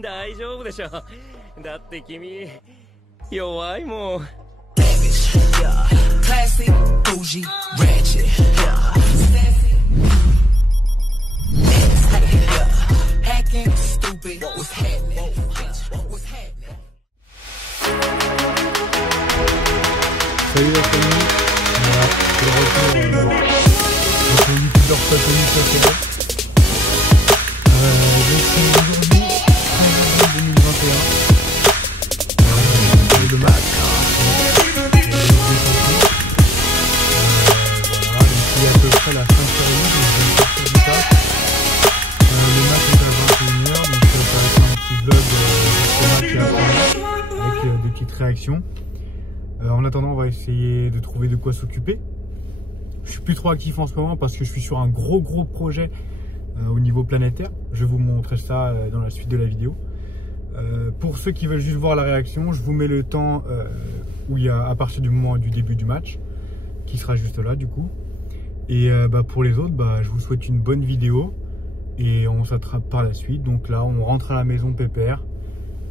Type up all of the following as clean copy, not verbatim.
大丈夫でしょ。だって君弱いもん。Classy, bougie, ratchet, yeah. Acting stupid, what's happening? What's happening? Salut la famille, voilà, c'est le retour de mon youtubeur satellite préféré. Donc aujourd'hui, 2021, le match. Voilà, donc il est à peu près la 5h30, donc je viens de sortir du taf. Le match est à 21h, donc ça va être un petit vlog de ce match et après, avec des petites réactions. En attendant, on va essayer de trouver de quoi s'occuper. Je suis plus trop actif en ce moment parce que je suis sur un gros projet au niveau planétaire. Je vais vous montrer ça dans la suite de la vidéo. Pour ceux qui veulent juste voir la réaction, je vous mets le temps où il y a à partir du moment du début du match, qui sera juste là du coup. Et pour les autres, je vous souhaite une bonne vidéo et on s'attrape par la suite. Donc là, on rentre à la maison pépère.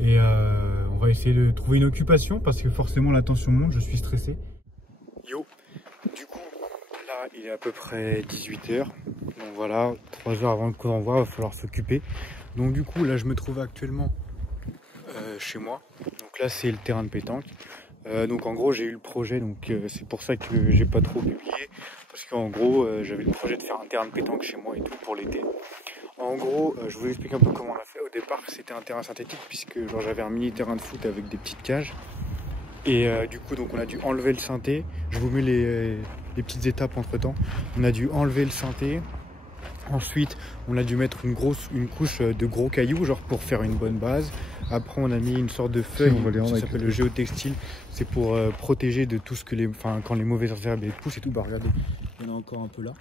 Et on va essayer de trouver une occupation parce que forcément la tension monte, je suis stressé. Yo, du coup là il est à peu près 18h. Donc voilà, 3 heures avant le coup d'envoi, il va falloir s'occuper. Donc du coup là je me trouve actuellement chez moi. Donc là c'est le terrain de pétanque. Donc en gros j'ai eu le projet, donc c'est pour ça que j'ai pas trop publié. Parce qu'en gros j'avais le projet de faire un terrain de pétanque chez moi et tout pour l'été. En gros, je vous explique un peu comment on l'a fait. Au départ, c'était un terrain synthétique puisque j'avais un mini terrain de foot avec des petites cages. Et du coup, donc on a dû enlever le synthé. Je vous mets les petites étapes entre temps. On a dû enlever le synthé. Ensuite, on a dû mettre une couche de gros cailloux, genre pour faire une bonne base. Après, on a mis une sorte de feuille qui s'appelle le géotextile. C'est pour protéger de tout ce que quand les mauvaises herbes poussent et tout. Regardez, il y en a encore un peu là.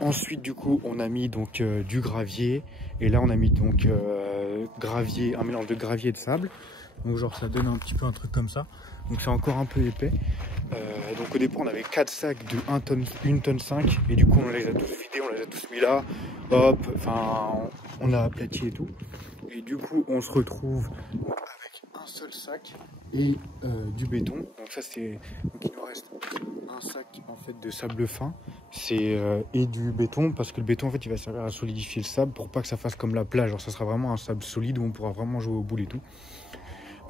Ensuite du coup on a mis donc du gravier et là on a mis donc gravier, un mélange de gravier et de sable, donc genre ça donne un petit peu un truc comme ça, donc c'est encore un peu épais. Donc au départ on avait 4 sacs de 1 tonne 5 et du coup on les a tous vidés, on les a tous mis là, hop, enfin on a aplati et tout, et du coup on se retrouve avec un seul sac et du béton. Donc ça c'est, donc il nous reste un sac en fait de sable fin, c'est et du béton, parce que le béton en fait il va servir à solidifier le sable pour pas que ça fasse comme la plage, genre ça sera vraiment un sable solide où on pourra vraiment jouer au boule et tout.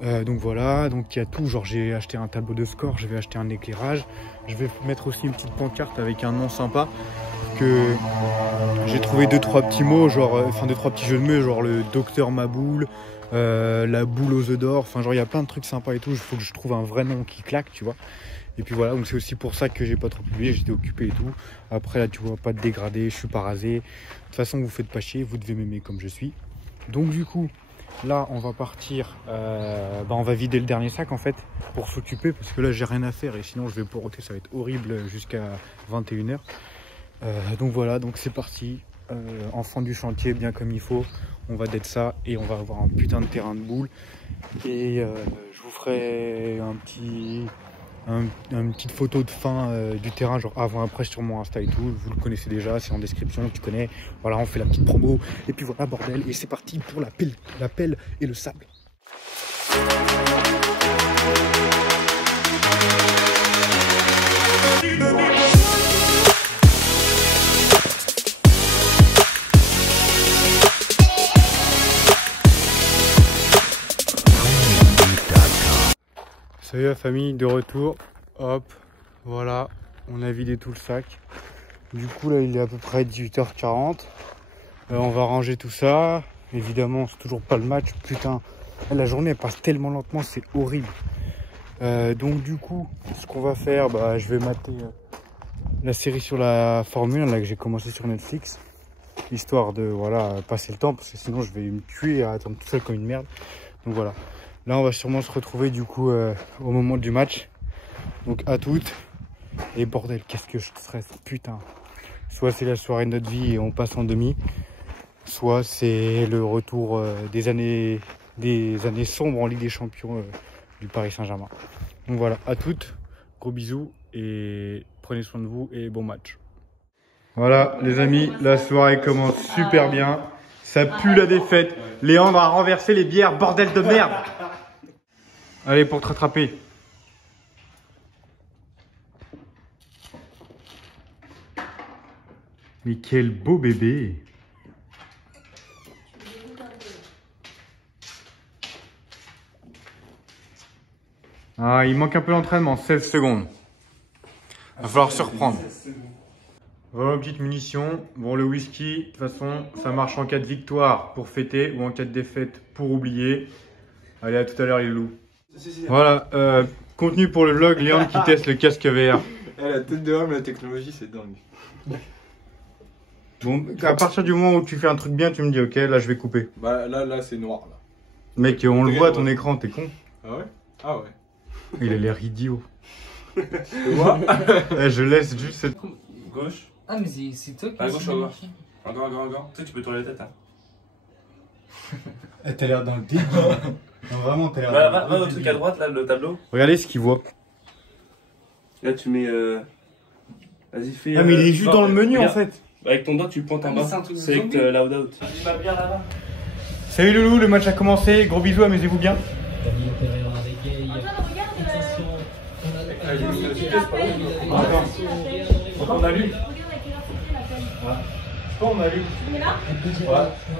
Donc voilà, donc il y a tout, genre j'ai acheté un tableau de score, je vais acheter un éclairage, je vais mettre aussi une petite pancarte avec un nom sympa, que j'ai trouvé 2-3 petits mots, genre enfin 2-3 petits jeux de mots, genre le docteur Maboule, la boule aux œufs d'or, enfin genre il y a plein de trucs sympas et tout, il faut que je trouve un vrai nom qui claque, tu vois. Et puis voilà, donc c'est aussi pour ça que j'ai pas trop publié, j'étais occupé et tout. Après là tu vois, pas de dégradé, je suis pas rasé. De toute façon vous faites pas chier, vous devez m'aimer comme je suis. Donc du coup, là on va partir, on va vider le dernier sac en fait, pour s'occuper, parce que là j'ai rien à faire et sinon je vais poireauter, ça va être horrible jusqu'à 21h. Donc voilà, donc c'est parti, enfant du chantier bien comme il faut, on va d'être ça et on va avoir un putain de terrain de boule. Et je vous ferai une petite photo de fin du terrain, genre avant après sur mon Insta et tout, vous le connaissez déjà, c'est en description, tu connais. Voilà, on fait la petite promo et puis voilà bordel, et c'est parti pour la pelle et le sable. Salut la famille, de retour, hop, voilà, on a vidé tout le sac. Du coup là il est à peu près 18h40, on va ranger tout ça, évidemment c'est toujours pas le match, putain, la journée elle passe tellement lentement, c'est horrible. Donc du coup, ce qu'on va faire, je vais mater la série sur la Formule 1 là, que j'ai commencé sur Netflix, histoire de voilà passer le temps, parce que sinon je vais me tuer à attendre tout seul comme une merde. Donc voilà. Là, on va sûrement se retrouver du coup au moment du match. Donc à toutes. Et bordel, qu'est-ce que je stresse, putain. Soit c'est la soirée de notre vie et on passe en demi. Soit c'est le retour des années sombres en Ligue des Champions du Paris Saint-Germain. Donc voilà, à toutes. Gros bisous et prenez soin de vous et bon match. Voilà les amis, la soirée commence super bien. Ça pue la défaite. Léandre a renversé les bières, bordel de merde. Allez, pour te rattraper. Mais quel beau bébé. Ah, il manque un peu d'entraînement, 16 secondes. Va falloir se reprendre. Voilà, petite munition. Bon, le whisky, de toute façon, ça marche en cas de victoire pour fêter ou en cas de défaite pour oublier. Allez, à tout à l'heure, les loups. Voilà, contenu pour le vlog, Léandre qui teste le casque VR. La tête de l'homme, la technologie, c'est dingue. Bon, à partir du moment où tu fais un truc bien, tu me dis ok, là je vais couper. Bah là c'est noir là. Mec, on le voit à ton écran, t'es con. Ah ouais? Ah ouais. Il a l'air idiot. Tu vois? Je laisse juste cette... Gauche. Ah, mais c'est toi qui À gauche, à gauche. Encore. Tu sais, tu peux tourner la tête. Hein. T'as l'air dans le début. Non, vraiment, t'as l'air Va au truc à droite, là, le tableau. Regardez ce qu'il voit. Là, tu mets. Vas-y, fais. Ah, mais il est juste dans le menu en fait. Avec ton doigt, tu pointes en bas. C'est avec loud out. Tu vas bien là-bas. Salut Loulou, le match a commencé. Gros bisous, amusez-vous bien. On allume. On allume. Il est là?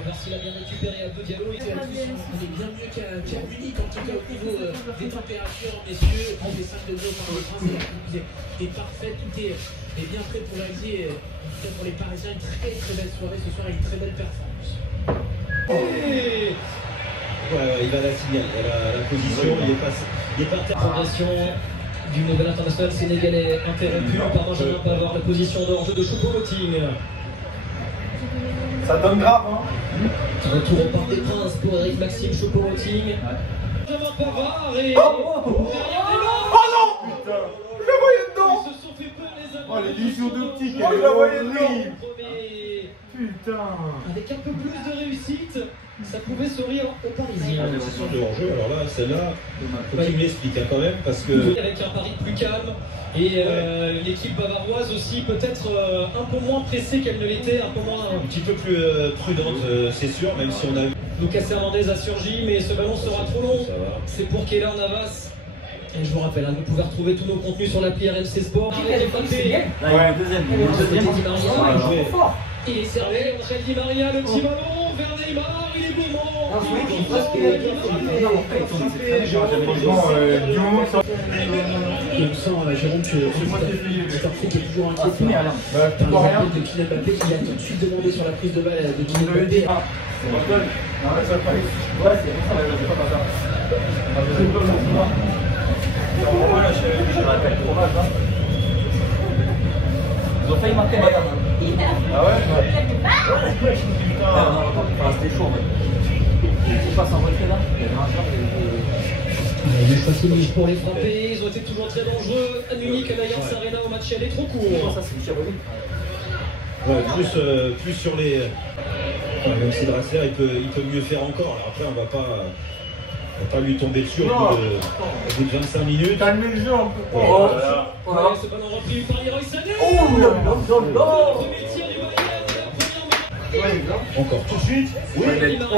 Merci, il a bien récupéré un peu Diallo. Il est bien mieux qu'à Munich, en tout cas au niveau des températures, messieurs. On fait 5 degrés par le prince et la pelouse est parfaite. Tout est bien prêt pour l'Asie et en tout cas pour les Parisiens. Une très belle soirée ce soir et une très belle performance. Il va la signaler, la position, il est pas Progression du nouvel international sénégalais interrompu par Benjamin Pavard. La position d'hors-jeu de Choupo-Moting. Ça donne grave, hein. Retour au Parc des Princes pour Eric Maxime Choupo-Moting. Benjamin Pavard et... Oh non! Putain! Je la voyais dedans! Ils se sont fait peur les amis. Oh, les visions d'optique, elle est horrible! Putain! Avec un peu plus de réussite, ça pouvait sourire aux Parisiens. de hors-jeu, alors là, celle-là, faut qu'il me l'explique quand même, parce que... Avec un pari plus calme et une équipe bavaroise aussi peut-être un peu moins pressée qu'elle ne l'était, un peu moins... Un petit peu plus prudente, c'est sûr, même si on a vu... Lucas Hernandez a surgi, mais ce ballon sera trop long. C'est pour Keylor Navas. Et je vous rappelle, vous pouvez retrouver tous nos contenus sur l'appli RMC Sport. Ouais, deuxième. Il est servi, Angel Di Maria, le petit ballon vers Neymar, il est gourmand. Il me sent, Jérôme, que cet Afrique est toujours inquiété par les appels de Kylian Mbappé qui a tout de suite demandé sur la prise de balle de Kylian Mbappé. Ils ont failli marquer Bayern. Ah ouais? C'était chaud. Il passe en retrait là. Il y avait un joueur Il est facile pour les frapper, ils ont été toujours très dangereux. À Munich, à l'Allianz Arena, au match, elle est trop court. Ça, c'est le tir au but. Ouais, plus sur les... Enfin, même si Draxler, il peut mieux faire encore. Alors après, on va pas lui tomber dessus au bout de 25 minutes. Calmez le jeu un peu. Ouais, ce ballon repris par Leroy Sané. Oh là là là là. Premier tir du Bayern, la première. Encore tout de suite. Oui, elle est belle.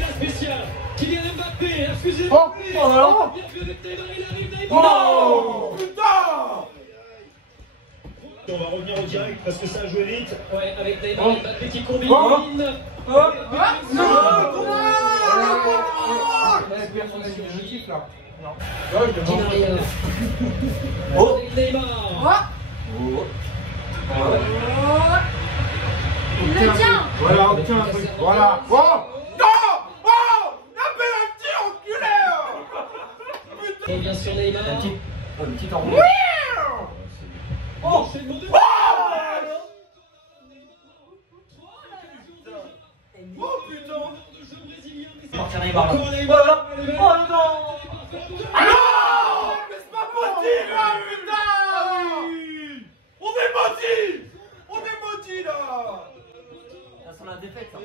La spéciale. Kylian Mbappé, excusez-moi. Oh là là. Bien vu avec Neymar, il arrive Neymar. Oh putain! On va revenir au direct parce que ça a joué vite. Ouais, avec Neymar et Mbappé qui combinent. Di Maria. Oh. Neymar. Il le tient. Voilà, obtiens un truc. Voilà. Oh! Non! Oh! La pénalty, enculé! Revient sur Neymar. Un petit en rouge. Oh, enchaînement de... Oh putain! Partir Neymar là. Encore Oh Neymar. là là. Oh non. Ah non! Mais c'est pas possible là, putain! On est maudits! On est maudits là! Ça sent la défaite ça. On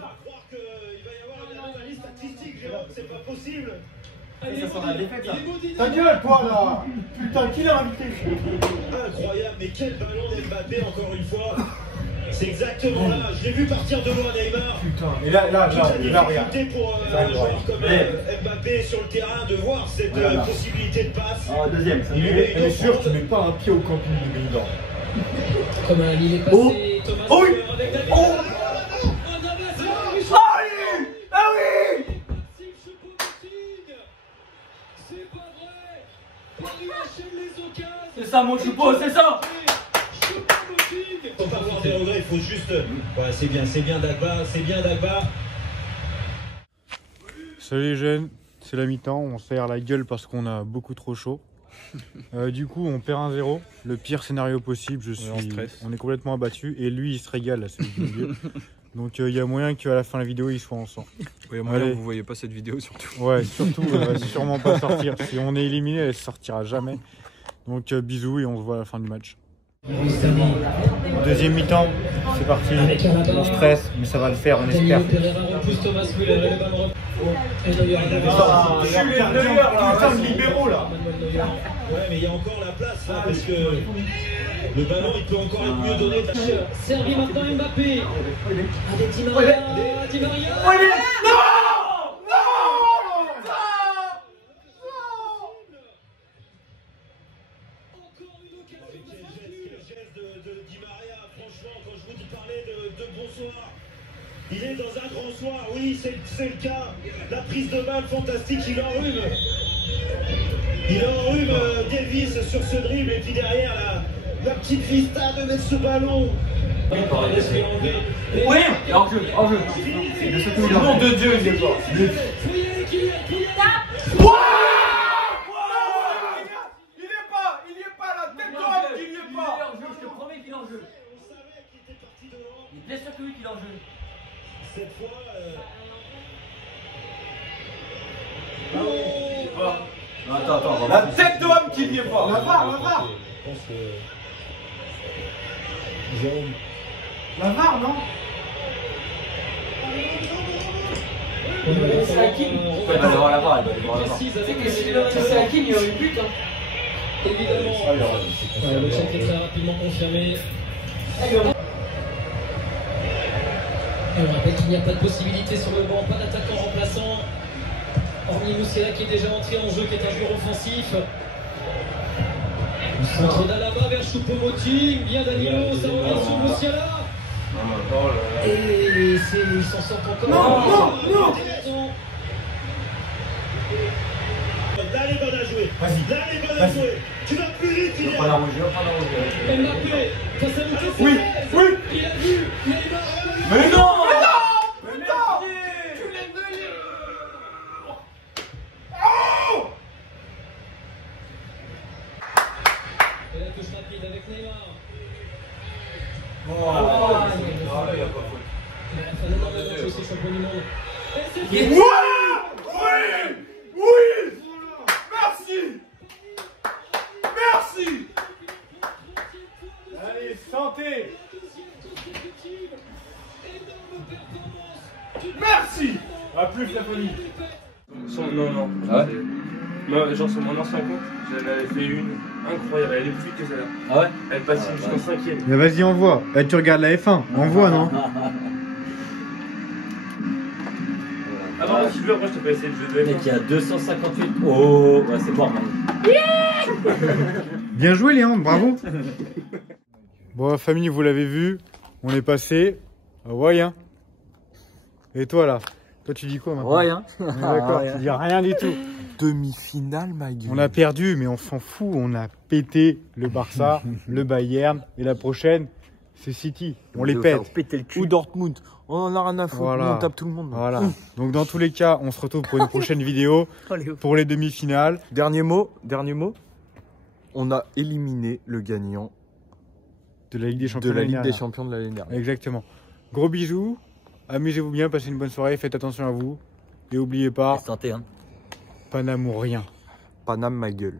va croire qu'il va y avoir une anomalie statistique, Jérôme, c'est pas possible. Ça sent la défaite ça. Ta gueule toi là! Putain, qui l'a invité? Incroyable, mais quel ballon d'Mbappé encore une fois. C'est exactement là. Je l'ai vu partir de loin, Neymar. Putain, et là, regarde. Pour un joueur comme Mbappé sur le terrain de voir cette possibilité de passe. Ah, deuxième. Elle est sûre qu'il met pas un pied au camping du Bénin. Comme un il est passé, Thomas. Oh oui. Avec David. Oh. Ah oui. Ah oui. C'est pas vrai. Paris enchaîne les occasions. C'est ça mon choupeau, c'est ça. Faut pas avoir des regrets, il faut juste. Ouais, c'est bien Dagba, c'est bien Dagba. Salut les jeunes, c'est la mi-temps, on se serre la gueule parce qu'on a beaucoup trop chaud. Du coup, on perd 1-0, le pire scénario possible, on est complètement abattu et lui il se régale là, celui du milieu. Donc il y a moyen qu'à la fin de la vidéo il soit ensemble. Oui, moyen que vous voyez pas cette vidéo surtout. Ouais, surtout, elle va sûrement pas sortir. Si on est éliminé, elle sortira jamais. Donc bisous et on se voit à la fin du match. Deuxième mi-temps, c'est parti. On stresse, mais ça va le faire, on espère. Putain de libéraux là. Ouais, mais il y a encore la place là parce que le ballon il peut encore être mieux donné. Servi maintenant Mbappé. Avec Di Maria. Di Maria. Di Maria, franchement, quand je vous parlais de bonsoir, il est dans un grand soir, oui, c'est le cas. La prise de balle fantastique, il enrhume. Il enrhume Davis sur ce dribble, et puis derrière, la petite vista de mettre ce ballon. Oui, en jeu. Le nom de Dieu, il est pas. Bien sûr que oui qu'il est en jeu. Cette fois. Attends. La tête de homme qui n'y est pas. La VAR. Je pense que. Jérôme. La VAR, non? C'est Hakim. Il va devoir la VAR. C'est que si c'est Hakim, il y aurait eu but. Évidemment. Le check est très rapidement confirmé. Et on rappelle qu'il n'y a pas de possibilité sur le banc, pas d'attaquant remplaçant. Hormis Moussiala qui est déjà entré en jeu, qui est un joueur offensif. Le centre d'Alaba vers Choupo-Moting, bien Danilo, ça revient sur Moussiala. Et il s'en sort encore. Non. Là, elle est bonne à jouer. Vas-y. Là, elle est bonne à jouer. Tu vas plus vite, il est. Mbappé, face à Lucas Oui. Il a vu Neymar. Mais non. Et la touche rapide avec Neymar. Là, il n'y a pas faute. Il a fallu maintenant aussi champion du monde. Et c'est Yes. fini. Merci. Allez, santé. Merci. A plus la folie. Non. Ah ouais? Moi, genre sur mon ancien compte, j'en avais fait une incroyable, elle est plus vite que celle-là. Ah ouais? Elle passe jusqu'en 5ème. Mais vas-y, envoie. Tu regardes la F1. Envoie, non? Ah non, si tu veux, après je te peux essayer de jouer de Mec, il y a 258. Oh, ouais, c'est mort, man. Bien joué, Léandre, bravo. Bon, la famille, vous l'avez vu, on est passé à Royen. Et toi, là? Toi, tu dis quoi maintenant? Royen. D'accord, tu dis rien du tout. Demi-finale, ma gueule. On a perdu, mais on s'en fout. On a pété le Barça, le Bayern. Et la prochaine, c'est City. On les pète. Ou Dortmund. On en a rien à foutre. Voilà. On tape tout le monde. Voilà. Donc, dans tous les cas, on se retrouve pour une prochaine vidéo. Pour les demi-finales. Dernier mot. On a éliminé le gagnant De la Ligue des Champions. de la Ligue des Champions de l'année dernière. Exactement. Gros bisous. Amusez-vous bien, passez une bonne soirée. Faites attention à vous. Et n'oubliez pas, Santé, hein. Paname ou rien. Paname, ma gueule.